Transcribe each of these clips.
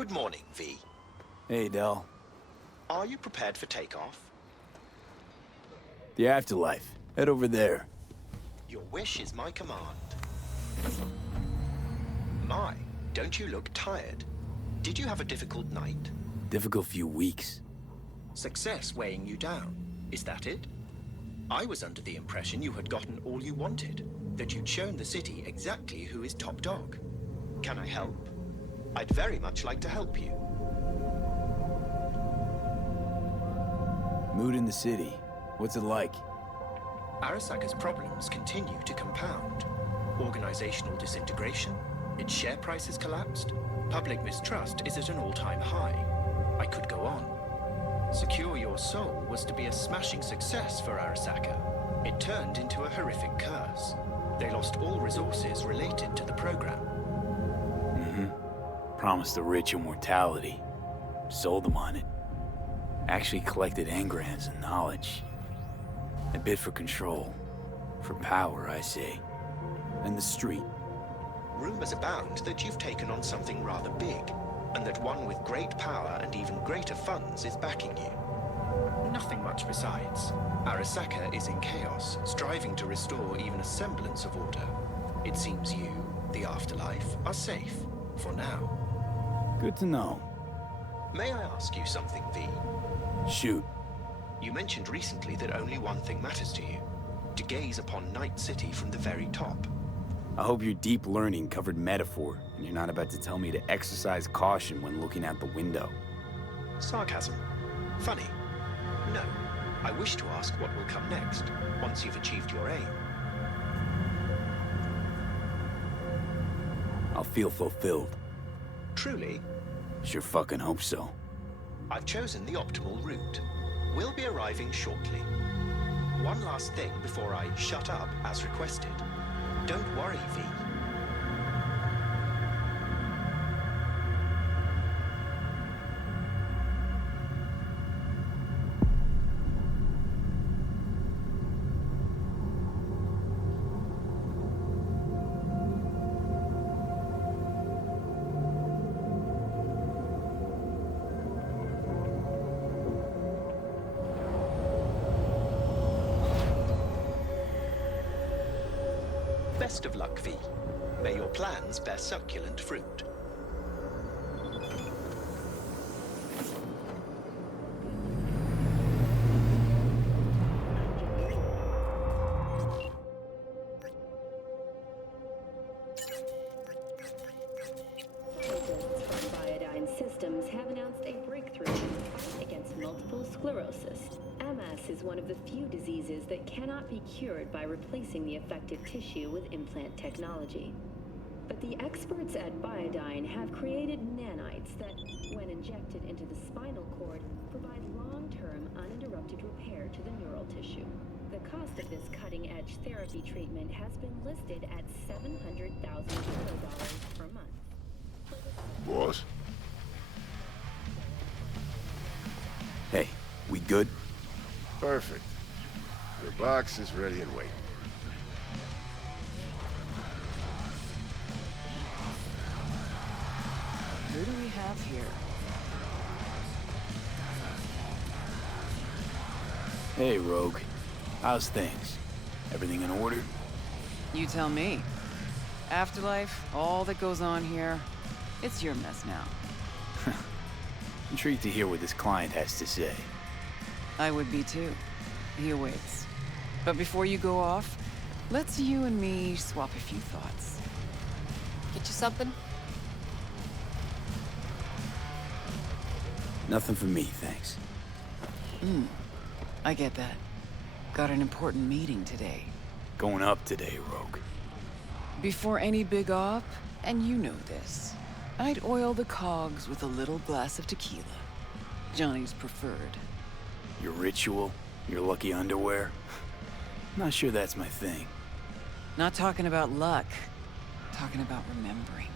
Good morning, V. Hey, Del. Are you prepared for takeoff? The afterlife. Head over there. Your wish is my command. My, don't you look tired? Did you have a difficult night? Difficult few weeks. Success weighing you down. Is that it? I was under the impression you had gotten all you wanted, that you'd shown the city exactly who is top dog. Can I help? I'd very much like to help you. Mood in the city. What's it like? Arasaka's problems continue to compound. Organizational disintegration, its share price has collapsed, public mistrust is at an all-time high. I could go on. Secure Your Soul was to be a smashing success for Arasaka. It turned into a horrific curse. They lost all resources related to the program. Promised the rich immortality. Sold them on it. Actually collected engrams and knowledge. A bid for control. For power, I say. And the street. Rumors abound that you've taken on something rather big, and that one with great power and even greater funds is backing you. Nothing much besides. Arasaka is in chaos, striving to restore even a semblance of order. It seems you, the afterlife, are safe. For now. Good to know. May I ask you something, V? Shoot. You mentioned recently that only one thing matters to you. To gaze upon Night City from the very top. I hope your deep learning covered metaphor, and you're not about to tell me to exercise caution when looking out the window. Sarcasm. Funny. No. I wish to ask what will come next, once you've achieved your aim. I'll feel fulfilled. Truly? Sure fucking hope so. I've chosen the optimal route. We'll be arriving shortly. One last thing before I shut up as requested. Don't worry, V. Best of luck, V. May your plans bear succulent fruit. Scientists from Biodyne Systems have announced a breakthrough in the fight against multiple sclerosis. MS is one of the few diseases that cannot be cured by replacing the affected tissue with implant technology. But the experts at Biodyne have created nanites that, when injected into the spinal cord, provide long-term uninterrupted repair to the neural tissue. The cost of this cutting-edge therapy treatment has been listed at $700,000 per month. Boss? Hey, we good? Perfect. Your box is ready and waiting. Who do we have here? Hey, Rogue. How's things? Everything in order? You tell me. Afterlife, all that goes on here, it's your mess now. Intrigued to hear what this client has to say. I would be too. He awaits. But before you go off, let's you and me swap a few thoughts. Get you something? Nothing for me, thanks. I get that. Got an important meeting today. Going up today, Rogue. Before any big op, and you know this, I'd oil the cogs with a little glass of tequila. Johnny's preferred. Your ritual? Your lucky underwear? Not sure that's my thing. Not talking about luck. Talking about remembering.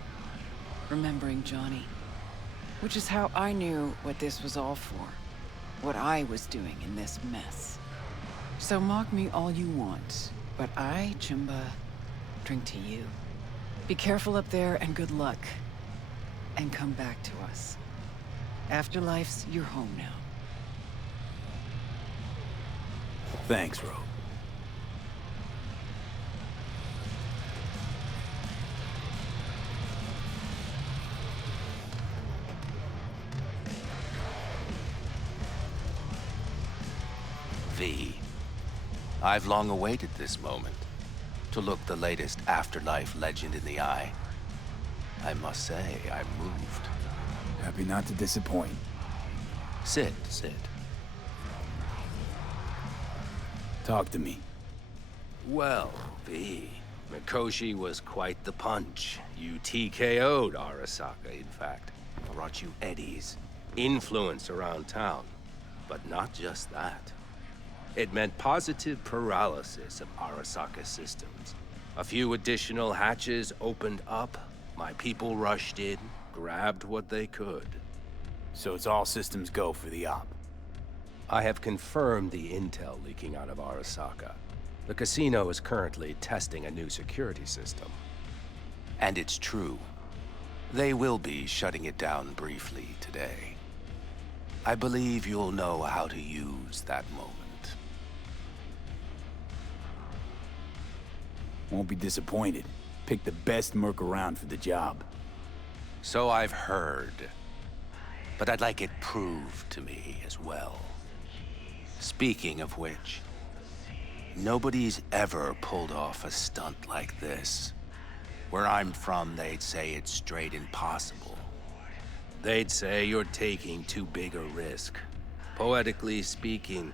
Remembering Johnny. Which is how I knew what this was all for. What I was doing in this mess. So mock me all you want, but I, Chumba, drink to you. Be careful up there and good luck. and come back to us. Afterlife's your home now. Thanks, Rogue. V. I've long awaited this moment, to look the latest afterlife legend in the eye. I must say, I'm moved. Happy not to disappoint. Sit. Talk to me. Well, V. Mikoshi was quite the punch. You TKO'd Arasaka, in fact. Brought you eddies, influence around town. But not just that. It meant positive paralysis of Arasaka systems. A few additional hatches opened up. My people rushed in, grabbed what they could. So it's all systems go for the op. I have confirmed the intel leaking out of Arasaka. The casino is currently testing a new security system. And it's true. They will be shutting it down briefly today. I believe you'll know how to use that moment. Won't be disappointed. Pick the best merc around for the job. So I've heard. But I'd like it proved to me as well. Speaking of which, nobody's ever pulled off a stunt like this. Where I'm from, they'd say it's straight impossible. They'd say you're taking too big a risk. Poetically speaking,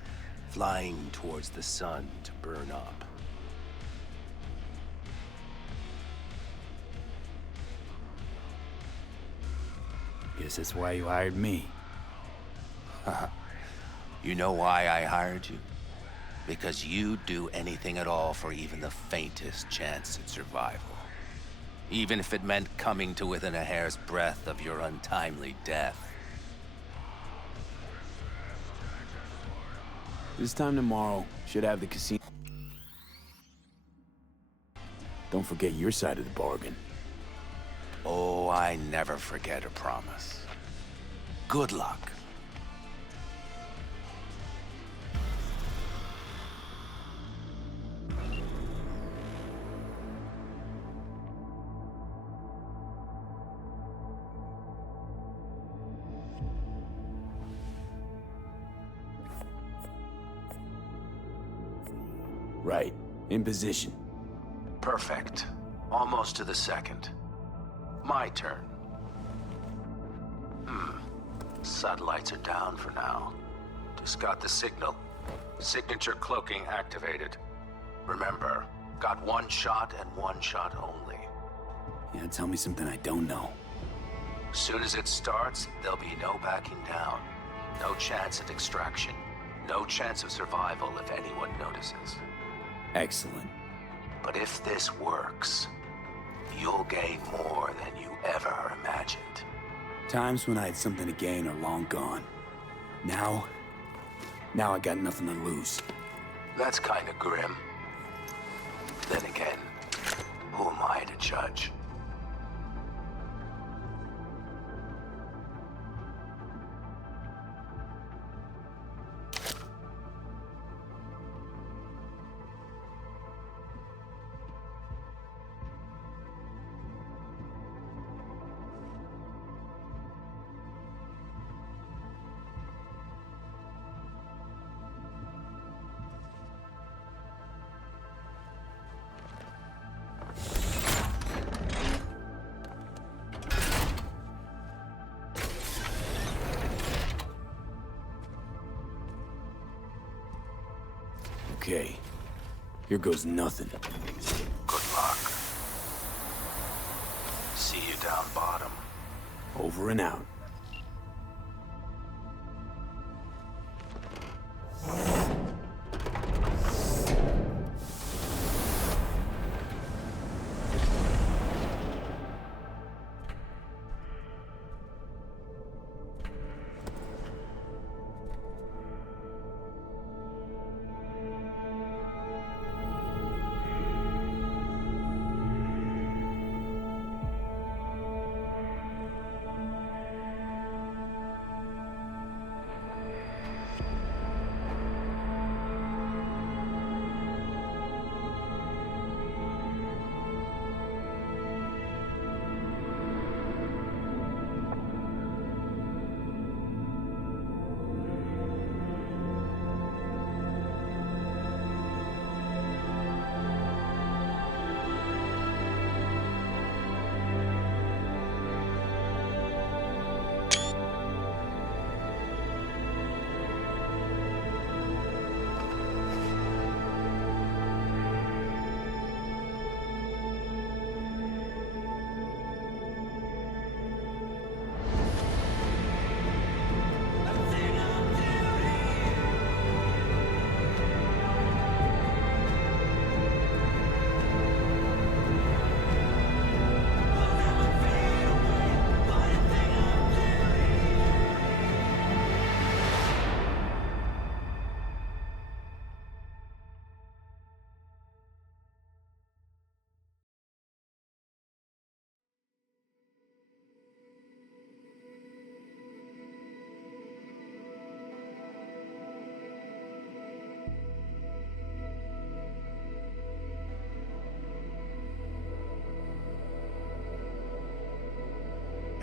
flying towards the sun to burn up. Guess that's why you hired me. You know why I hired you? Because you'd do anything at all for even the faintest chance at survival. Even if it meant coming to within a hair's breadth of your untimely death. This time tomorrow, should have the casino. Don't forget your side of the bargain. Oh, I never forget a promise. Good luck. Right. In position. Perfect. Almost to the second. My turn. Satellites are down for now. Just got the signal. Signature cloaking activated. Remember, got one shot and one shot only. Yeah, tell me something I don't know. Soon as it starts, there'll be no backing down. No chance at extraction. No chance of survival if anyone notices. Excellent. But if this works, you'll gain more than you ever imagined. Times when I had something to gain are long gone. Now I got nothing to lose. That's kinda grim. Then again, who am I to judge? Okay. Here goes nothing. Good luck. See you down bottom. Over and out.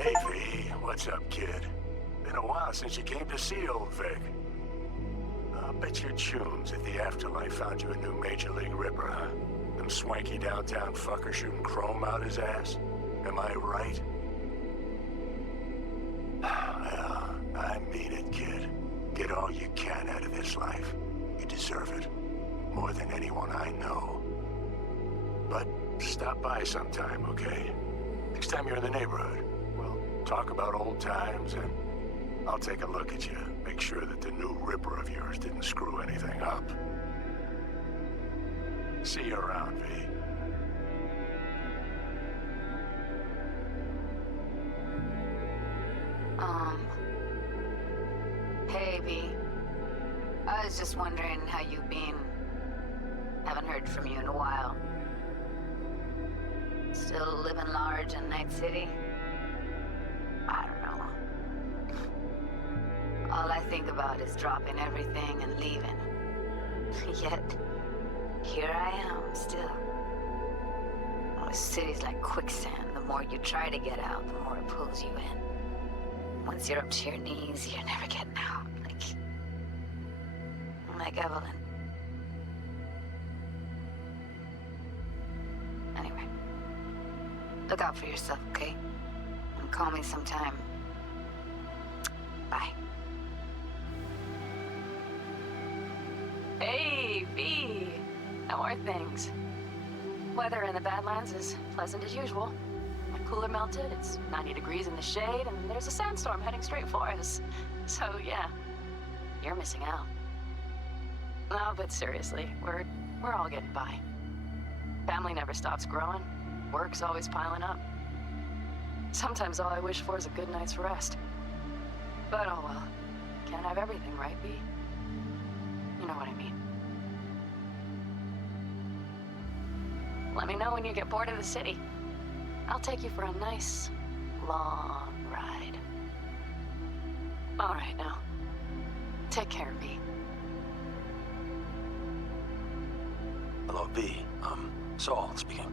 Hey, V. What's up, kid? Been a while since you came to see old Vic. I'll bet your tunes if the afterlife found you a new Major League Ripper, huh? Them swanky downtown fuckers shooting chrome out his ass? Am I right? Well, I mean it, kid. Get all you can out of this life. You deserve it. More than anyone I know. But stop by sometime, okay? Next time you're in the neighborhood, we'll talk about old times and I'll take a look at you. Make sure that the new Ripper of yours didn't screw anything up. See you around, V. Hey, V. I was just wondering how you've been. Haven't heard from you in a while. Still living large in Night City? I don't know. All I think about is dropping everything and leaving. Yet, here I am, still. Oh, this city's like quicksand. The more you try to get out, the more it pulls you in. Once you're up to your knees, you're never getting out. Like Evelyn. Anyway, look out for yourself, okay? And call me sometime. Bye. Hey, V. How are things? Weather in the Badlands is pleasant as usual. My cooler melted, it's 90 degrees in the shade, and there's a sandstorm heading straight for us. So, yeah, you're missing out. No, but seriously, we're all getting by. Family never stops growing. Work's always piling up. Sometimes all I wish for is a good night's rest. But oh well. Can't have everything, right, V? You know what I mean. Let me know when you get bored of the city. I'll take you for a nice, long ride. All right, now. Take care, V. Hello, V. Saul speaking.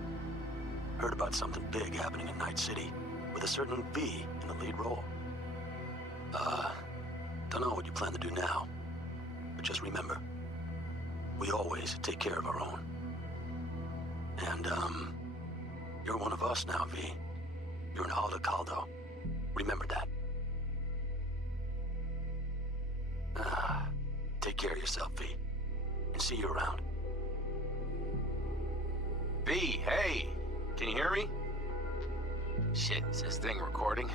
Heard about something big happening in Night City, with a certain V in the lead role. Don't know what you plan to do now, but just remember, we always take care of our own. And, you're one of us now, V. You're an Aldo Caldo. Remember that. Take care of yourself, V. And see you around. V, hey! Can you hear me? Shit, is this thing recording?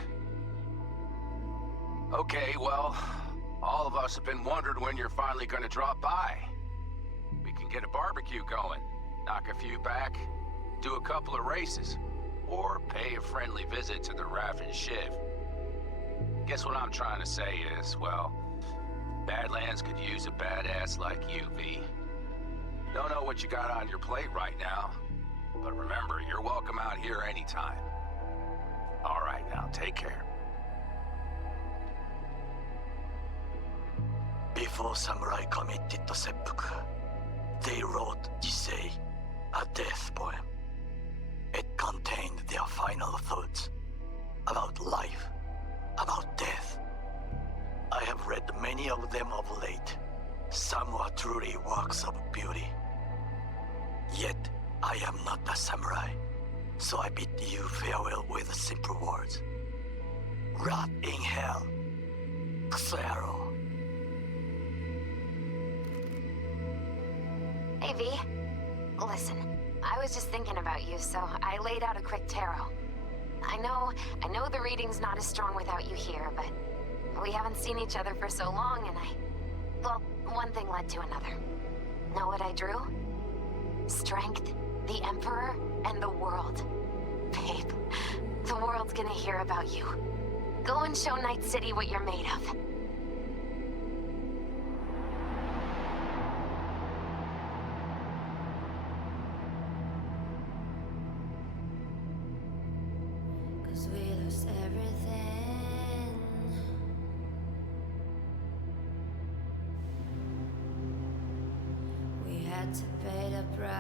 Okay, well, all of us have been wondering when you're finally gonna drop by. We can get a barbecue going, knock a few back, do a couple of races, or pay a friendly visit to the Raff and Shiv. Guess what I'm trying to say is, well, Badlands could use a badass like you, V. Don't know what you got on your plate right now, but remember, you're welcome out here anytime. All right, now, take care. Before samurai committed to seppuku, they wrote Jisei, a death poem. It contained their final thoughts about life, about death. I have read many of them of late. Some were truly works of beauty. Yet, I am not a samurai, so I bid you farewell with simple words. Rot in hell, Xero. Hey, V. Listen, I was just thinking about you, so I laid out a quick tarot. I know the reading's not as strong without you here, but we haven't seen each other for so long, and well, one thing led to another. Know what I drew? Strength, the Emperor, and the world. Babe, the world's gonna hear about you. Go and show Night City what you're made of. To pay the price.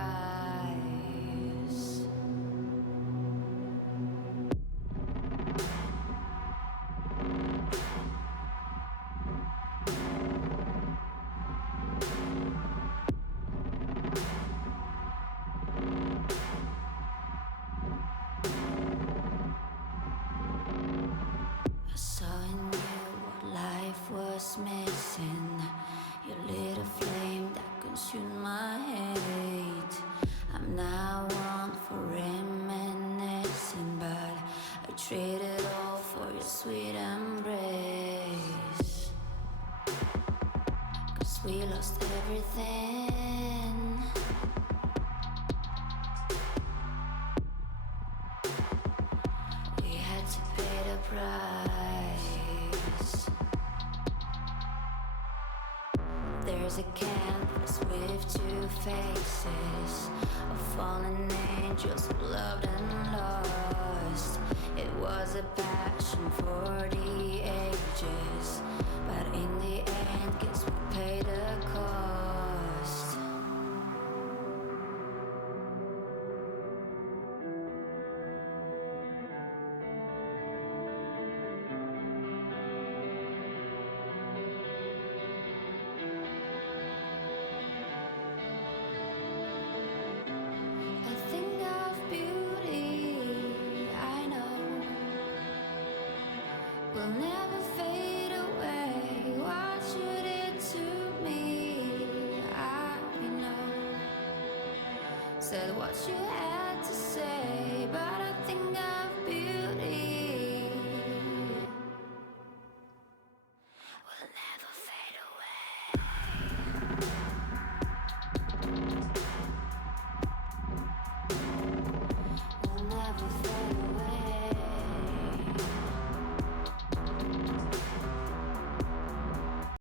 was missing. You lit a flame that consumed my hate. I'm now one for reminiscing, but I traded all for your sweet embrace. 'Cause we lost everything. We had to pay the price. There's a canvas with two faces of fallen angels who loved and lost. It was a passion for the ages, but in the end, guess we paid the cost. I think of beauty, I know, will never fade away. What you did to me, I know. Said what you had to say, but I think of